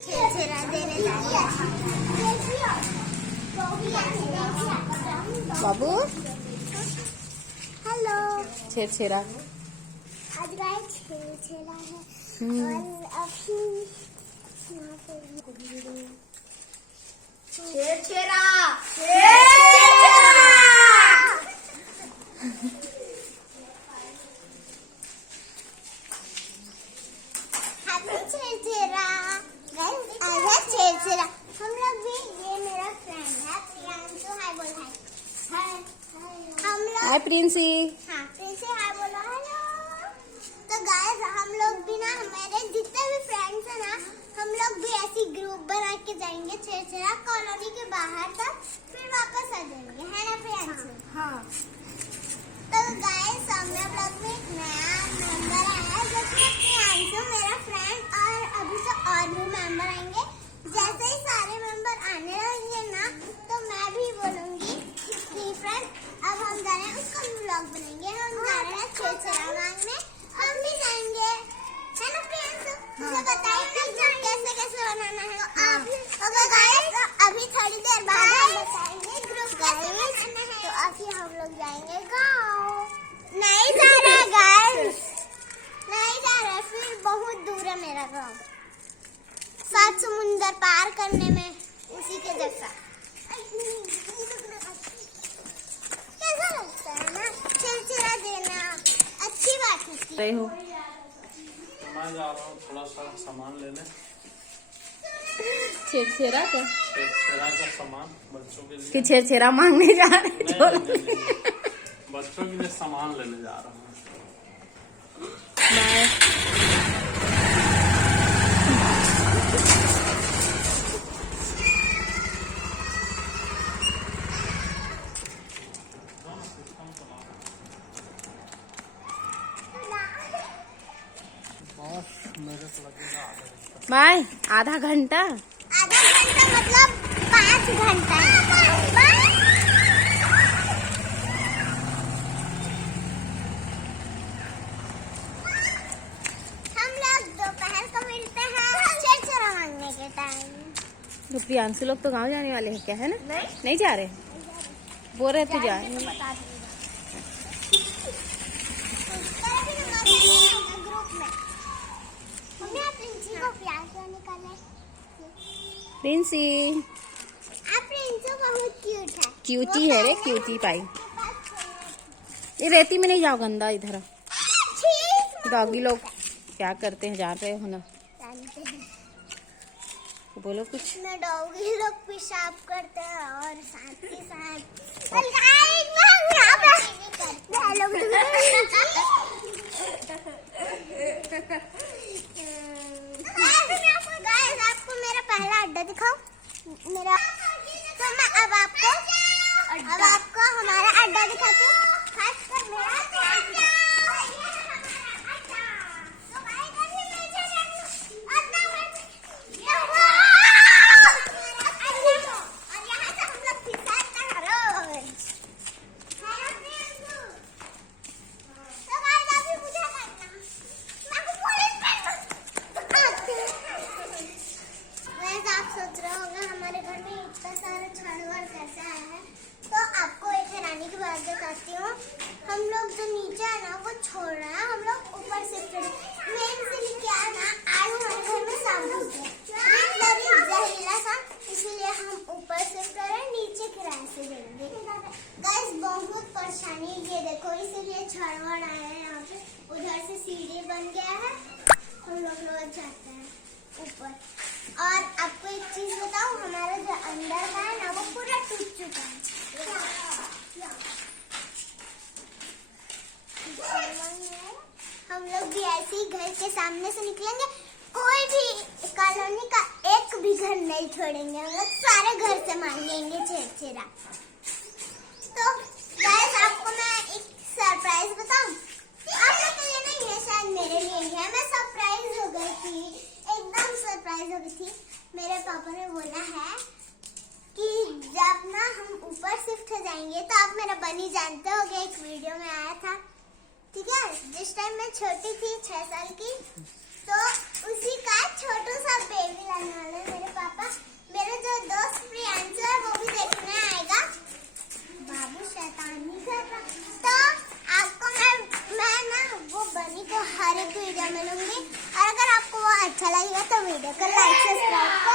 बाबू hello. छेरा आज guys छेरा है और अभी यहाँ पे छेरा छेरा हम लोग भी, ये मेरा फ्रेंड है प्रियांशु। हाय बोल। हाय हम लोग हाय प्रिंसी। हाँ प्रिंसी हाय बोलो। हेलो। तो गाइस हम लोग भी ना, हमारे जितने भी फ्रेंड्स हैं ना, हम लोग भी ऐसी ग्रुप बना के जाएंगे छेरा कॉलोनी के बाहर तक, फिर वापस आ जाएंगे, है ना प्रियांशु? हाँ। तो गाइस हमने ब्लॉग में एक नया मेंबर आया है जो कि प्रियांशु मेरा फ्रेंड, और अभी तो और भी मेंबर आएंगे। जैसे ही सारे मेंबर आने लगेंगे ना, तो मैं भी बोलूंगी कि फ्रेंड अब हम जा रहे हैं, उसका ब्लॉग बनेंगे। हम जा रहे हैं छेरा मांगने, हम भी जाएंगे, है ना प्रियांशु? मुझे बताइए ना ग्रुप कैसे कैसे बनाना है। ओके गाइस, अभी थोड़ी देर बाद हम बताएंगे ग्रुप कैसे बनाना है। तो अभी हम लोग जाएंगे गाँव। नहीं जा रहा गाइस, नहीं जा रहा, फिर बहुत दूर है मेरा गाँव, 7 समुंदर पार करने में, उसी के जैसा। कैसा लगता है ना छेरा देना, अच्छी बात है। रही हो मैं जा रहा हूँ थोड़ा सा सामान लेने, छेरा का छेरा का सामान बच्चों के लिए। कि छेरा मांगने जा रहे नहीं, हो? नहीं, नहीं, नहीं। बच्चों के लिए सामान लेने जा रहा हूँ। मैं बाय आधा घंटा। आधा घंटा मतलब 5 घंटा। हम लोग दोपहर को मिलते हैं छेरा मांगने के टाइम। तो प्रियांशु लोग तो गांव जाने वाले हैं क्या, है ना? नहीं जा रहे, बोल रहे थे जा। ग्रुप में हमने प्रिंसी को प्यार से निकाला। प्रिंसी प्रिंसी बहुत क्यूट है। क्यूटी है रे, क्यूटी पाई। ये रेती में नहीं जाओ, गंदा इधर। डॉगी लोग क्या करते हैं, जान रहे हो ना? बोलो कुछ। डॉगी लोग पेशाब करते हैं और साथ ही साथ आपको मेरा पहला अड्डा दिखाओ मेरा। तो मैं अब आपको हमारा अड्डा दिखाती हूँ, खासकर मेरा अड्डा। हमारे घर में इतना सारा छाड़वाड़ कैसे आया है, तो आपको एक हैरानी की बात बताती हूँ। हम लोग जो नीचे है ना, वो छोड़ रहे हैं, हम लोग ऊपर शिफ्ट करें। मेन से क्या है ना, आज हमारे घर में सांप घुस गया, जहरीला सांप, इसीलिए हम ऊपर शिफ्ट करें, नीचे किराए से देंगे। गाइस बहुत परेशानी, ये देखो, इसीलिए छाड़वाड़ आया है यहाँ पे। उधर से सीढ़ी बन गया है, हम लोग रोज जाते हैं ऊपर। और आपको एक चीज बताऊं, हमारा जो अंदर का है ना, वो पूरा टूट चुका है। हम लोग भी ऐसे ही घर के सामने से निकलेंगे, कोई भी कॉलोनी का एक भी घर नहीं छोड़ेंगे, हम लोग सारे घर से मांगेंगे छेरा। तो गाइस आपको मैं एक सरप्राइज बताऊं, आप लोग के लिए नहीं है, शायद मेरे लिए ही है। मैं सरप्राइज हो गई थी, एकदम सरप्राइज हो गई थी। मेरे पापा ने बोला है कि जब ना हम ऊपर शिफ्ट हो जाएंगे, तो आप मेरा बनी जानते होगे, एक वीडियो में आया था, ठीक है? जिस टाइम मैं छोटी थी, 6 साल की, तो उसी का छोटा सा बेबी लाने वाले हैं मेरे पापा। मेरा जो दोस्त प्रियांशु है वो भी देखने आएगा। बाबू शैतानी कर रहा। तो आपको मैं ना वो बनी को हर एक वीडियो में लूंगी, और अगर आपको वो अच्छा लगेगा तो वीडियो को लाइक सब्सक्राइब